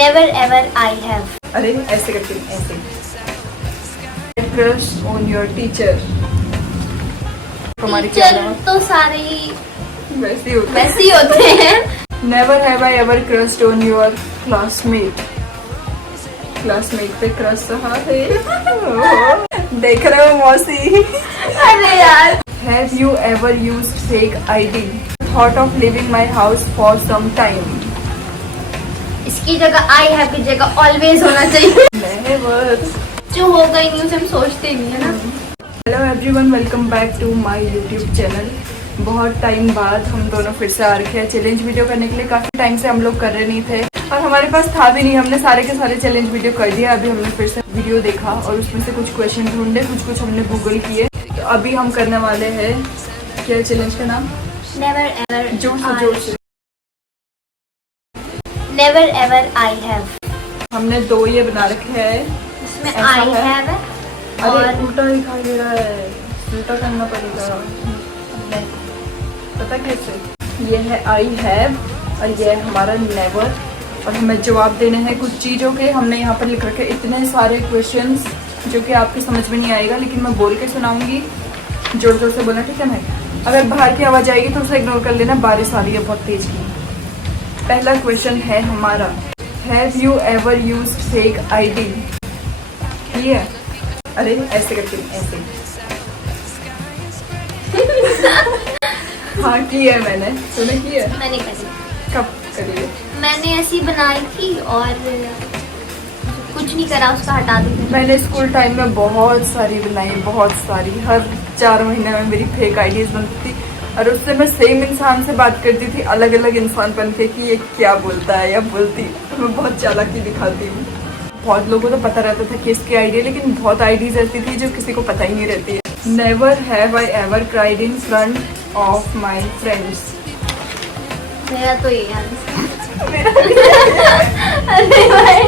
Never ever I have. अरे ऐसे करके ऐसे। Crush on your teacher. हमारी क्या टीचर तो सारे ही वैसे ही वैसे ही होते हैं। Never have I ever crushed on your classmate. Classmate पे क्रश रहा है। देख रहे हो मौसी? अरे यार। Have you ever used fake ID? Thought of leaving my house for some time. इसकी जगह आई हैव की जगह ऑलवेज होना चाहिए। Never. जो हो गई न्यूज हम सोचते ही नहीं है ना। Hello everyone, welcome back to my YouTube channel. बहुत टाइम बाद हम दोनों फिर से आ रखे हैं चैलेंज वीडियो करने के लिए। काफी टाइम से हम लोग कर रहे नहीं थे और हमारे पास था भी नहीं। हमने सारे के सारे चैलेंज वीडियो कर दिया। अभी हमने फिर से वीडियो देखा और उसमें से कुछ क्वेश्चन ढूंढे, कुछ हमने गूगल किए। तो अभी हम करने वाले हैं, क्या चैलेंज का नाम? नेवर एवर जोर से नेवर एवर आई हैव। हमने दो ये बना रखे हैं। इसमें ऐसा आई है? हैव है अरे और उल्टा दिखाई दे रहा है, उल्टा करना पड़ेगा। पता कैसे? ये है आई हैव और ये है हमारा नेवर। और हमें जवाब देने हैं कुछ चीज़ों के। हमने यहाँ पर लिख रखे इतने सारे क्वेश्चंस जो कि आपके समझ में नहीं आएगा, लेकिन मैं बोल के सुनाऊंगी। जोर जोर से बोलना, ठीक है? मैं अगर बाहर की आवाज़ आएगी तो उसे इग्नोर कर लेना। बारिश आ रही है बहुत तेज की। पहला क्वेश्चन है हमारा, have you ever used fake ID? ये है? अरे ऐसे करके ऐसे। हाँ की है मैंने। तूने की है? मैंने करी। कब करी है? मैंने ऐसी बनाई थी और कुछ नहीं करा, उसका हटा दी थी। मैंने स्कूल टाइम में बहुत सारी बनाई, बहुत सारी। हर 4 महीने में मेरी फेक आईडीज बनती थी और उससे मैं सेम इंसान से बात करती थी, अलग अलग इंसान बन के कि ये क्या बोलता है या बोलती है। मैं बहुत चालाकी दिखाती हूँ। बहुत लोगों को तो पता रहता था कि इसकी आईडी है, लेकिन बहुत आईडीज ऐसी थी जो किसी को पता ही नहीं रहती है। Never have I ever cried in front of my friends. मेरा तो ये याद अरे भाई,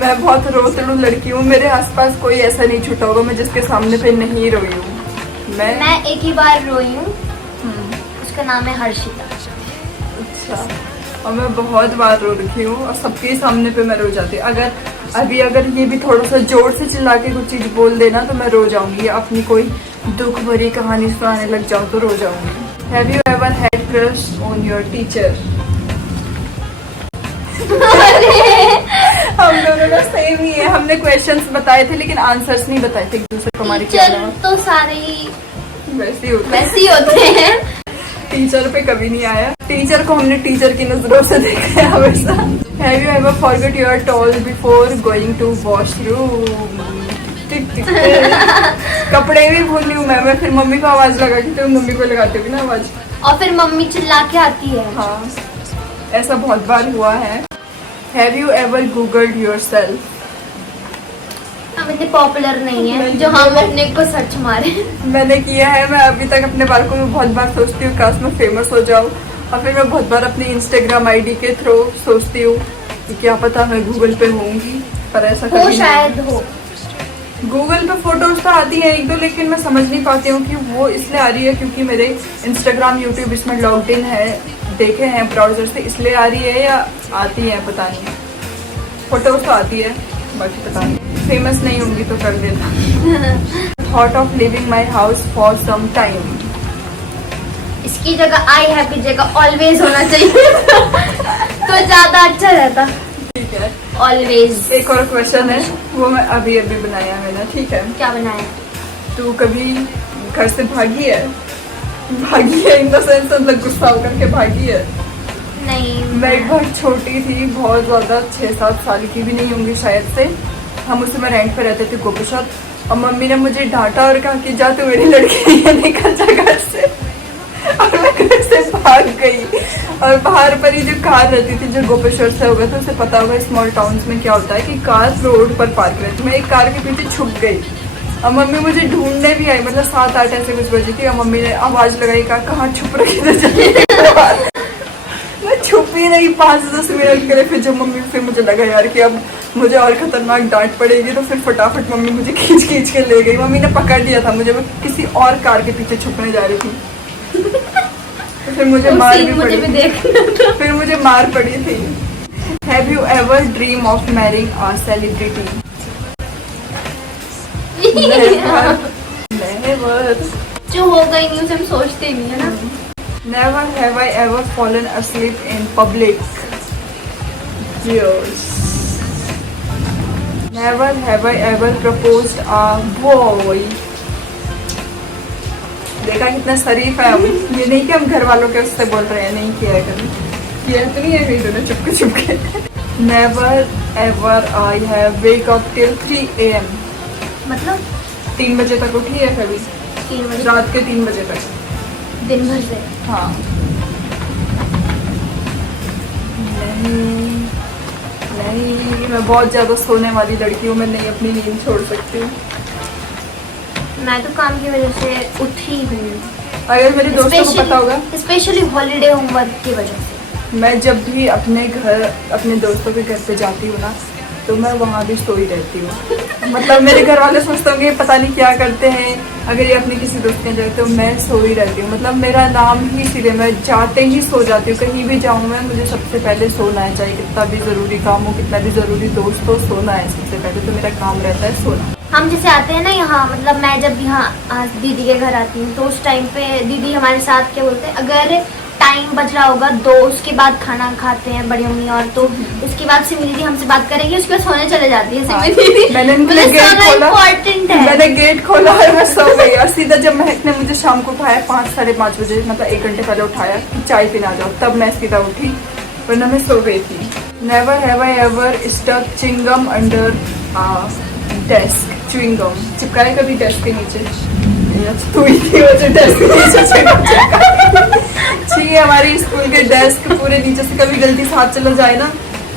मैं बहुत रोतड़ू लड़की हूँ। मेरे आसपास कोई ऐसा नहीं छूटा होगा मैं जिसके सामने पे नहीं रोई हूँ। मैं एक ही बार रोई हूँ, उसका नाम है हर्षिता। अच्छा। और मैं बहुत बार रो रखी हूँ और सबके सामने पे मैं रो जाती हूँ। अगर ये भी थोड़ा सा जोर से चिल्ला के कुछ चीज़ बोल देना तो मैं रो जाऊंगी। अपनी कोई दुख भरी कहानी सुनाने लग जाऊँ तो रो जाऊंगी। Have you ever had crush on your teacher? हम दोनों का सेम ही है। हमने क्वेश्चंस बताए थे लेकिन आंसर्स नहीं बताए थे एक दूसरे को। हमारी टीचर तो सारे ही वैसे ही होते हैं। टीचर पे कभी नहीं आया। टीचर को हमने टीचर की नजरों से देखा है हमेशा। Have you ever forgot your towel before going to washroom? कपड़े भी भूली हूँ मैं फिर मम्मी को आवाज लगा के, तो मम्मी को लगाती हूँ ना आवाज, और फिर मम्मी चिल्ला के आती है। हाँ, ऐसा बहुत बार हुआ है। Have you ever googled yourself? हम इतने पॉपुलर नहीं है जो हम अपने को सर्च मारे। मैंने किया है। मैं अभी तक अपने बारे को बहुत बार सोचती हूँ काश मैं फेमस हो जाऊँ, और फिर मैं बहुत बार अपनी इंस्टाग्राम आईडी के थ्रू सोचती हूँ कि क्या पता मैं गूगल पे होंगी, पर ऐसा हो कभी शायद हो। गूगल पे फोटोज तो आती है एक दो, लेकिन मैं समझ नहीं पाती हूँ कि वो इसलिए आ रही है क्योंकि मेरे इंस्टाग्राम यूट्यूब इसमें लॉग्ड इन है, देखे हैं ब्राउजर से, इसलिए आ रही है या आती है पता नहीं। फोटोज तो आती है, बाकी पता नहीं। फेमस नहीं होंगी तो कर देना। Thought of leaving my house for some time? इसकी जगह आई हैव की जगह ऑलवेज होना चाहिए तो ज्यादा अच्छा रहता। ठीक है, ऑलवेज। एक और क्वेश्चन है, वो मैं अभी बनाया मैंने। ठीक है, क्या बनाया? तू कभी घर से भागी है इन द सेंस मतलब गुस्सा होकर के भागी है? नहीं। मैं एक बार छोटी थी, बहुत ज़्यादा 6-7 साल की भी नहीं होंगी शायद से। हम उस समय रेंट पे रहते थे गोपेश्वर, और मम्मी ने मुझे डांटा और कहा कि जा तू मेरी लड़की है, निकल जा घर से। और मैं घर से भाग गई। और बाहर पर ही जो कार रहती थी, जो गोपेश्वर से होगा तो उसे पता होगा स्मॉल टाउन्स में क्या होता है कि कार रोड पर पार्क रहती। मैं एक कार के पीछे छुप गई और मम्मी मुझे ढूंढने भी आई। मतलब 7-8 ऐसे कुछ बजी थी और मम्मी ने आवाज़ लगाई, कहाँ छुप रही थी? मैं छुपी नहीं 5 से 10 मिनट के लिए। फिर जब मम्मी, फिर मुझे लगा यार कि अब मुझे और खतरनाक डांट पड़ेगी, तो फिर फटाफट मम्मी मुझे खींच के ले गई। मम्मी ने पकड़ लिया था मुझे, मैं किसी और कार के पीछे छुपने जा रही थी। तो फिर मुझे मार भी पड़ी। फिर मुझे मार पड़ी थी। Have you ever dream of marrying a celebrity? Never. जो होगा ही नहीं उसे हम सोचते ही नहीं है ना। Never have I ever fallen asleep in public. Yes. Never have I ever proposed a boy. देखा कितना शरीफ है हम। ये नहीं कि हम घर वालों के उससे बोल रहे हैं, नहीं किया है कभी। किया तो नहीं है कहीं दोनों चुपके। Never ever I have wake up till 3 AM. मतलब 3 बजे तक उठी है कभी? 3 बजे रात के 3 बजे तक। दिन भर से। हाँ। नहीं, मैं बहुत ज्यादा सोने वाली लड़की हूँ, मैं नहीं अपनी नींद छोड़ सकती हूँ। मैं तो काम की वजह से उठी हूँ, अगर मेरे दोस्तों को पता होगा, स्पेशली हॉलीडे होमवर्क की वजह से। मैं जब भी अपने दोस्तों के घर पे जाती हूँ ना, तो मैं वहाँ भी सोई रहती हूँ। मतलब मेरे घर वाले सोचते होंगे पता नहीं क्या करते हैं, अगर ये अपने किसी दोस्त के जाए तो मैं सोई रहती हूँ। मतलब मेरा नाम ही सीधे, मैं जाते ही सो जाती हूँ। कहीं भी जाऊँ मैं, मुझे सबसे पहले सोना है, चाहे कितना भी ज़रूरी काम हो, कितना भी ज़रूरी दोस्त हो, सोना है सबसे पहले। तो मेरा काम रहता है सोना। हम जैसे आते हैं ना यहाँ, मतलब मैं जब यहाँ दीदी के घर आती हूँ तो उस टाइम पे दीदी हमारे साथ क्या बोलते हैं, अगर टाइम बच रहा होगा 2 उसके बाद खाना खाते हैं बड़ी मम्मी, और तो उसके बाद सिमी दीदी हमसे बात करेगी, उसके बाद सोने चले जाती है सिमी दीदी। मैंने इम्पोर्टेंट है। मैंने गेट खोला और मैं सो गई। और सीधा जब महक ने मुझे शाम को उठाया 5 साढ़े 5 बजे, मतलब 1 घंटे पहले उठाया कि चाय पीना जाओ, तब मैं सीधा उठी, वरना मैं सो गई थी। Never have I ever stuck chewing gum under desk. Chewing gum चिपकाए कभी डेस्क के नीचे? तू ही थी वो जो डेस्क के नीचे च्युइंगम चिपकाई। हमारी स्कूल के डेस्क पूरे नीचे से कभी गलती से हाथ चला जाए ना,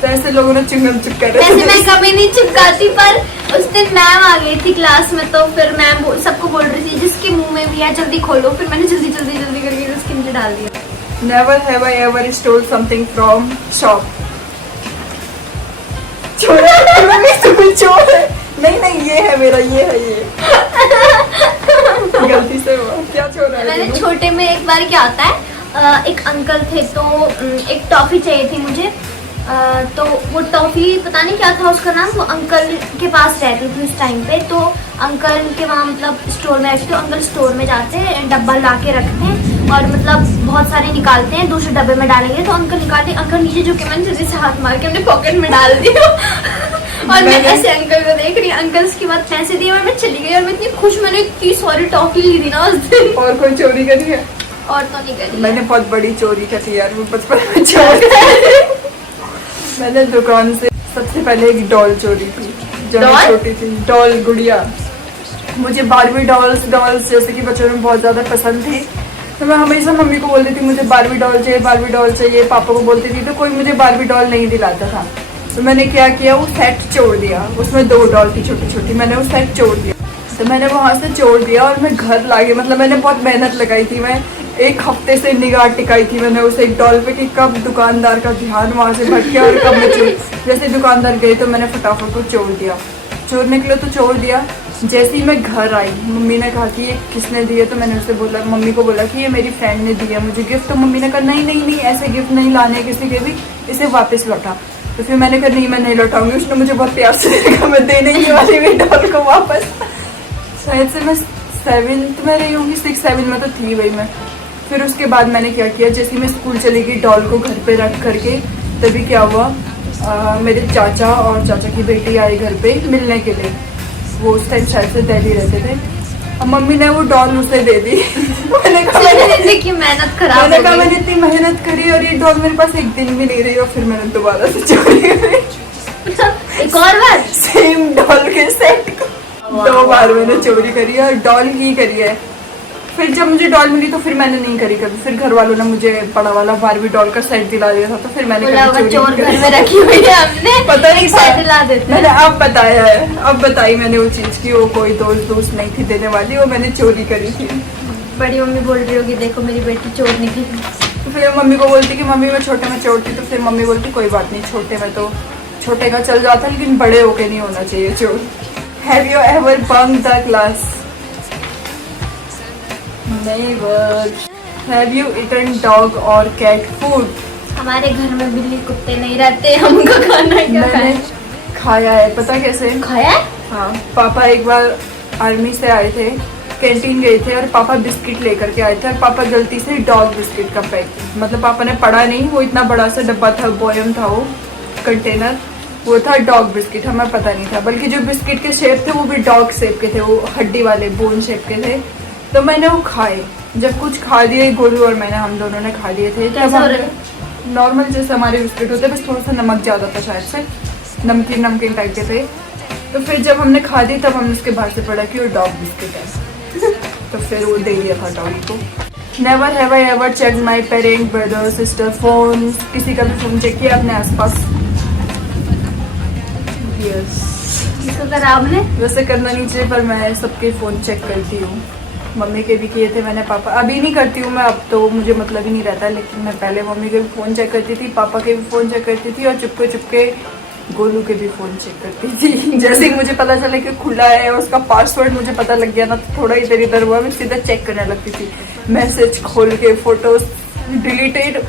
तो ऐसे लोगों ने च्युइंगम चिपका रहे। वैसे मैं कभी नहीं चिपकाती, पर उस दिन मैम आ गई थी क्लास में, तो फिर मैम सबको बोल रही थी जिसके मुंह में भी है जल्दी खोलो, फिर मैंने जल्दी करके उसके नीचे डाल दिया। Never have I ever stole something from shop. चोर है। नहीं ये है मेरा, ये है ये। गलती से हुआ। क्या चोर है? मैंने छोटे में एक बार क्या होता है, एक अंकल थे तो एक टॉफी चाहिए थी मुझे, तो वो टॉफी पता नहीं क्या था उसका नाम, वो अंकल के पास रहती थी उस टाइम पे। तो अंकल के वहाँ मतलब स्टोर में रहते, तो अंकल स्टोर में जाते हैं, डब्बा ला के रखते हैं और मतलब बहुत सारे निकालते हैं, दूसरे डब्बे में डालेंगे। तो अंकल निकालते, अंकल नीचे झुके, मैंने जल्दी से हाथ मार के अपने पॉकेट में डाल दिया। और मैं ऐसे अंकल को देख रही, अंकल उसके बाद पैसे दिए और मैं चली गई। और मैं इतनी खुश, मैंने इतनी सारी टॉफी ली थी ना उस दिन। और कोई चोरी करी है? और तो नहीं करी। मैंने बहुत बड़ी चोरी करी यार, वो बचपन में चोरी। मैंने दुकान से सबसे पहले एक डॉल चोरी की जब मैं छोटी थी। डॉल गुड़िया, मुझे बारबी डॉल्स जैसे कि बच्चों में बहुत ज्यादा पसंद थी, तो मैं हमेशा मम्मी को बोलती थी मुझे बारबी डॉल चाहिए। पापा को बोलती थी तो कोई मुझे बारबी डॉल नहीं दिलाता था। तो मैंने क्या किया, वो सेट छोड़ दिया, उसमें 2 डॉल थी छोटी, मैंने वो सेट छोड़ दिया। तो मैंने वहाँ से छोड़ दिया और मैं घर ला गई। मतलब मैंने बहुत मेहनत लगाई थी, मैं 1 हफ्ते से निगाह टिकाई थी मैंने उस एक डॉल पे कि कब दुकानदार का ध्यान वहाँ से भटके और कब मैं चोर। जैसे दुकानदार गए तो मैंने फटाफट को छोड़ दिया, चोरने के लिए तो छोड़ दिया। जैसे ही मैं घर आई, मम्मी ने कहा कि ये किसने दिए, तो मैंने उससे बोला, मम्मी को बोला कि ये मेरी फ्रेंड ने दिया मुझे गिफ्ट। तो मम्मी ने कहा नहीं ऐसे गिफ्ट नहीं लाने किसी के भी, इसे वापस लौटा। तो फिर मैंने कहा नहीं मैं नहीं लौटाऊंगी। उसने मुझे बहुत प्यार से देखा, मैं देने ही वाली हुई डॉल को वापस। शायद से मैं 7th में रही होंगी, 6-7 में तो थी भाई मैं। फिर उसके बाद मैंने क्या किया, जैसे मैं स्कूल चली गई डॉल को घर पे रख करके, तभी क्या हुआ, मेरे चाचा और चाचा की बेटी आई घर पे मिलने के लिए। वो उस टाइम शायद से दिल्ली रहते थे, और मम्मी ने वो डॉल मुझे दे दी। मैंने कहा मैंने इतनी मेहनत करी और ये डॉल मेरे पास 1 दिन भी नहीं रही। और फिर मैंने दोबारा से चोरी करी एक और बार सेम डॉल के सेट को 2 बार मैंने चोरी करी है और डॉल ही करी है। फिर जब मुझे डॉल मिली तो फिर मैंने नहीं करी कभी। फिर घर वालों ने मुझे बड़ा वाला बारबी डॉल का सेट दिला दिया था, तो फिर मैंने चोर घर में रखी हुई है हमने, पता नहीं सेट दिला देते। मैंने अब बताया है, अब बताई मैंने वो चीज की, वो कोई दोस्त नहीं थी देने वाली, वो मैंने चोरी करी थी। बड़ी मम्मी बोल रही होगी देखो मेरी बेटी चोर निकली। तो फिर मम्मी को बोलती कि मम्मी मैं छोटे में चोर थी, तो फिर मम्मी बोलती कोई बात नहीं, छोटे में तो छोटे का चल जाता, लेकिन बड़े होके नहीं होना चाहिए चोर। Have you ever bunk the class? Never. Have you eaten dog or cat food? हमारे घर में बिल्ली कुत्ते नहीं रहते, हमको खाना क्या मैंने खाए? खाया है, पता कैसे? खाया है? हाँ, पापा एक बार आर्मी से आए थे, कैंटीन गए थे और पापा बिस्किट लेकर के आए थे और पापा गलती से डॉग बिस्किट का पैकेट, मतलब पापा ने पढ़ा नहीं, वो इतना बड़ा सा डब्बा था, बोयम था वो कंटेनर, वो था डॉग बिस्किट, हमें पता नहीं था, बल्कि जो बिस्किट के शेप थे वो भी डॉग शेप के थे, वो हड्डी वाले बोन शेप के थे। तो मैंने वो खाए, जब कुछ खा लिए गोलू और मैंने, हम दोनों ने खा लिए थे। कैसे हो रहे? नॉर्मल जैसे हमारे बिस्किट होते हैं, बस थोड़ा सा नमक ज़्यादा था शायद से, नमकीन नमकीन टाइप के थे। तो फिर जब हमने खा दी तब हमने उसके बाद से पढ़ा कि वो डॉग बिस्किट है। तो फिर वो दे दिया था डॉग को। Never have I ever check my parent brother sister phone, किसी का भी फोन चेक किया अपने आसपास? यस। किसको करा आपने? वैसे करना नहीं चाहिए पर मैं सबके फ़ोन चेक करती हूँ, मम्मी के भी किए थे मैंने, पापा अभी नहीं करती हूँ मैं, अब तो मुझे मतलब ही नहीं रहता, लेकिन मैं पहले मम्मी के भी फ़ोन चेक करती थी, पापा के भी फ़ोन चेक करती थी और चुपके चुपके गोलू के भी फ़ोन चेक करती थी। जैसे ही मुझे पता चला कि खुला है और उसका पासवर्ड मुझे पता लग गया ना, तो थोड़ा इधर इधर हुआ, मैं सीधा चेक करने लगती थी, मैसेज खोल के, फोटोज डिलीटेड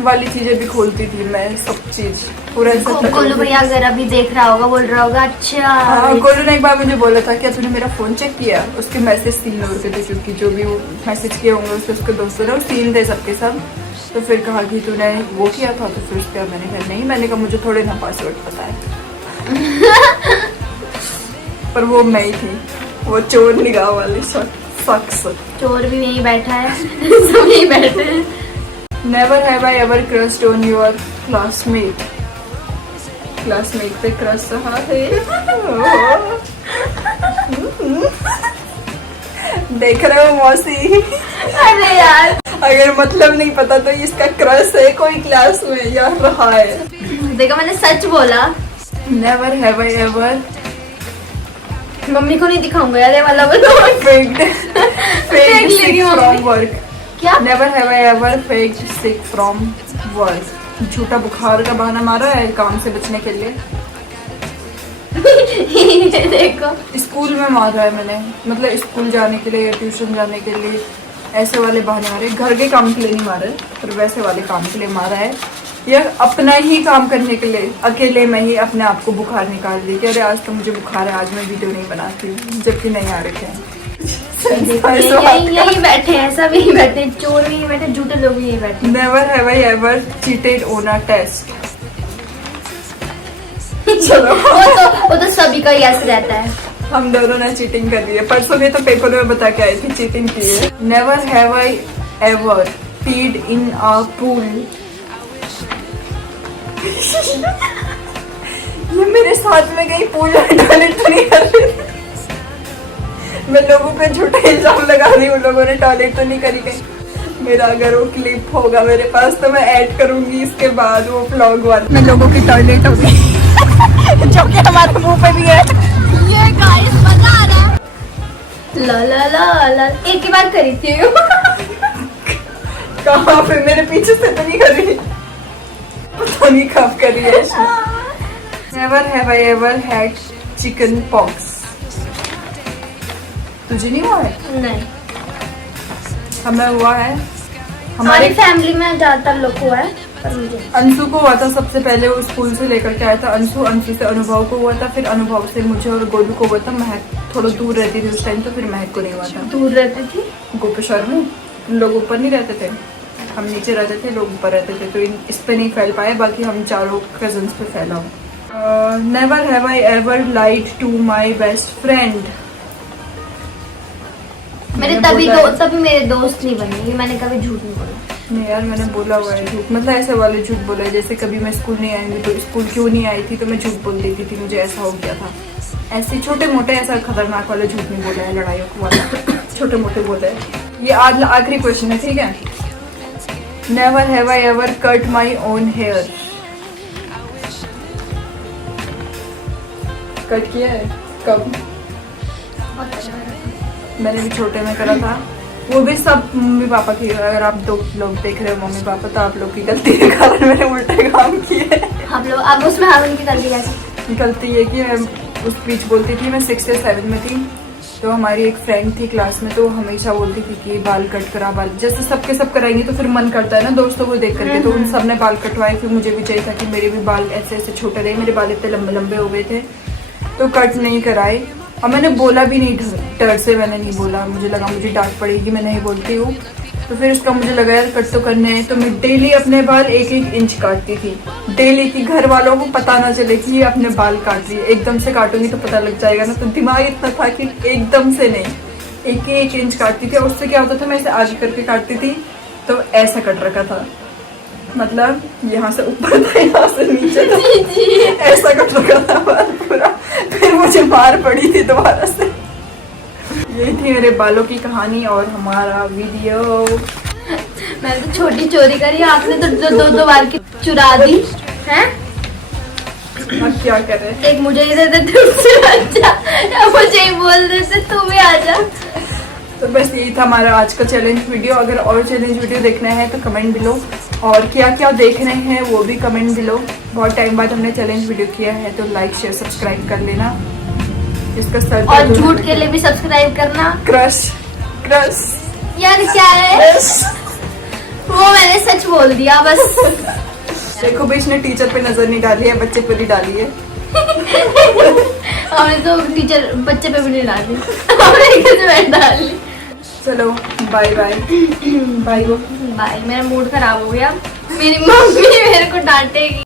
वाली चीज़ें भी खोलती थी मैं, सब चीज़ पूरा। गोलू भैया अगर अभी देख रहा होगा, बोल रहा होगा अच्छा। हाँ, गोलू ने एक बार मुझे बोला था, क्या तूने मेरा फ़ोन चेक किया? उसके मैसेज सीन हो रहे थे, क्योंकि जो भी वो मैसेज किए होंगे उसके दोस्तों ने, वो सीन थे सबके सब। तो फिर कहा कि तूने वो किया था, तो फिर उसके बाद मैंने कहा नहीं, मैंने कहा मुझे थोड़े ना पासवर्ड पता है। पर वो मैं ही थी, वो चोर निगाह वाली शख्स। चोर भी यहीं बैठा है, सब यहीं बैठे हैं। Never have I ever crushed on your classmate, classmate पे क्रश रहा है। देख रहे हो मौसी? अरे यार, अगर मतलब नहीं पता तो इसका क्रश है कोई क्लास में या रहा है। देखो मैंने सच बोला। Never have I ever mummy को नहीं दिखाऊंगा यार, ये वाला बोलो। फेक्ड लेगी मम्मी। From work. क्या? Never have I ever faked sick from work, झूठा बुखार का बहाना मारा है काम से बचने के लिए। ये देखो, स्कूल में मारा है मैंने, मतलब स्कूल जाने के लिए या ट्यूशन जाने के लिए, ऐसे वाले बहाने मारे, घर के काम के लिए नहीं मारे, पर वैसे वाले काम के लिए मारा है, या अपना ही काम करने के लिए अकेले में ही अपने आप को बुखार निकाल दी कि अरे आज तो मुझे बुखार है, आज मैं वीडियो नहीं बनाती हूँ, जबकि नहीं आ रखे हैं। यही बैठे हैं, सब यही बैठे हैं, चोर भी यही बैठे, झूठे लोग भी यही बैठे। Never have I ever cheated on a test. चलो, वो तो सभी का यस रहता है। हम दोनों ने चीटिंग कर दी है, परसों भी तो पेपर में बता के आई थी चीटिंग की है। नेवर हैव आई एवर पीड इन अ पूल। ये मेरे साथ में गई पूल में टॉयलेट तो नहीं कर रही थी। मैं लोगों पे झूठा इल्जाम लगा रही हूँ, लोगों ने टॉयलेट तो नहीं करी कहीं। मेरा अगर वो क्लिप होगा मेरे पास तो मैं ऐड करूंगी इसके बाद, वो व्लॉग वाला मैं लोगों की टॉयलेट होगी जो कि हमारे मुंह पे भी है। ये गाइस मजा आ रहा है। ला ला ला ला, एक ही बार करी थी। कहाँ पे? मेरे पीछे से तो नहीं कर रही, पता नहीं कब करी है। Never have I ever had chicken pox. तुझे नहीं हुआ है? नहीं, हमें हुआ है, हमारी फैमिली में ज्यादातर लोग हुआ है, पर मुझे अंशु को हुआ था सबसे पहले, वो स्कूल से लेकर के आया था अंशु से अनुभव को हुआ था, फिर अनुभव से मुझे और गोलू को हुआ था। महक थोड़ा दूर रहती थी उस टाइम, तो फिर महक को नहीं हुआ था। दूर रहती थी, गोपेश्वर में लोग ऊपर नहीं रहते थे, हम नीचे रहते थे, लोग ऊपर रहते थे, तो इस पे नहीं फैल पाए, बाकी हम चारों कजन्स पे फैला हूँ। Never have I ever lied to my best friend. मेरे तभी मेरे दोस्त नहीं बनेंगे, मैंने कभी झूठ नहीं बोला। नहीं यार, मैंने बोला हुआ है झूठ, मतलब ऐसे वाले झूठ बोला है, जैसे कभी मैं स्कूल नहीं आऊंगी तो स्कूल क्यों नहीं आई थी, तो मैं झूठ बोल देती थी मुझे ऐसा हो गया था। ऐसे छोटे मोटे ऐसा खतरनाक वाला झूठ नहीं बोला है, लड़ाइयों वाला छोटे मोटे बोला है। ये आज आखिरी क्वेश्चन है, ठीक है। Never have I ever cut my own hair. Cut किया है? कब? मैंने भी छोटे में करा था, वो भी सब मम्मी पापा की। अगर आप दो लोग देख रहे हो मम्मी पापा, तो आप लोग की गलती के कारण मैंने उल्टे काम किए। आप लोग अब उसमें हारून की गलती कैसे? गलती ये कि मैं उस बीच बोलती थी, मैं 6 या 7 में थी, तो हमारी एक फ्रेंड थी क्लास में, तो हमेशा बोलती थी कि बाल कट करा, बाल जैसे सबके सब कराएंगे तो फिर मन करता है ना दोस्तों को देख करके। तो उन सब ने बाल कटवाए, फिर मुझे भी चाहिए था कि मेरे भी बाल ऐसे ऐसे छोटे रहे। मेरे बाल इतने लंबे लंबे हो गए थे तो कट नहीं कराए। और मैंने बोला भी नहीं, डर से मैंने नहीं बोला, मुझे लगा मुझे डांट पड़ेगी, मैं नहीं बोलती हूँ। तो फिर उसका मुझे लगा यार कट तो करने हैं, तो मैं डेली अपने बाल 1-1 इंच काटती थी डेली, कि घर वालों को पता ना चले कि ये अपने बाल काट रही है। एकदम से काटूंगी तो पता लग जाएगा ना, तो दिमाग इतना था कि एकदम से नहीं, 1-1 इंच काटती थी। और उससे क्या होता था, मैं इसे आगे करके काटती थी तो ऐसा कट रखा था, मतलब यहाँ से ऊपर था, यहाँ से नीचे था, ऐसा कट रखा था बाल पूरा। फिर मुझे मार पड़ी थी दोबारा से। यही थी मेरे बालों की कहानी और हमारा वीडियो। मैंने तो छोटी चोरी करी, आपने तो दो बार की चुरा दी हैं। अब क्या कर रहे हैं? एक मुझे ही दे दे, दूसरे बच्चा, या मुझे ही बोल देते तू भी आ जा। तो बस यही था हमारा आज का चैलेंज वीडियो। अगर और चैलेंज वीडियो देखना है तो कमेंट बिलो, और क्या क्या देख रहे हैं वो भी कमेंट बिलो। बहुत टाइम बाद हमने चैलेंज वीडियो किया है तो लाइक शेयर सब्सक्राइब कर लेना। इसका सर और झूठ के लिए भी सब्सक्राइब करना। क्रश क्रश यार क्या है वो, मैंने सच बोल दिया बस। देखो भी इसने टीचर पे नजर नहीं डाली है, बच्चे पे नहीं डाली है। हमने तो टीचर बच्चे पे भी नहीं डाली, हमने किसी पे डाली। चलो बाय बाय बाय। बाय। मेरा मूड खराब हो गया, मेरी मम्मी मेरे को डांटेगी।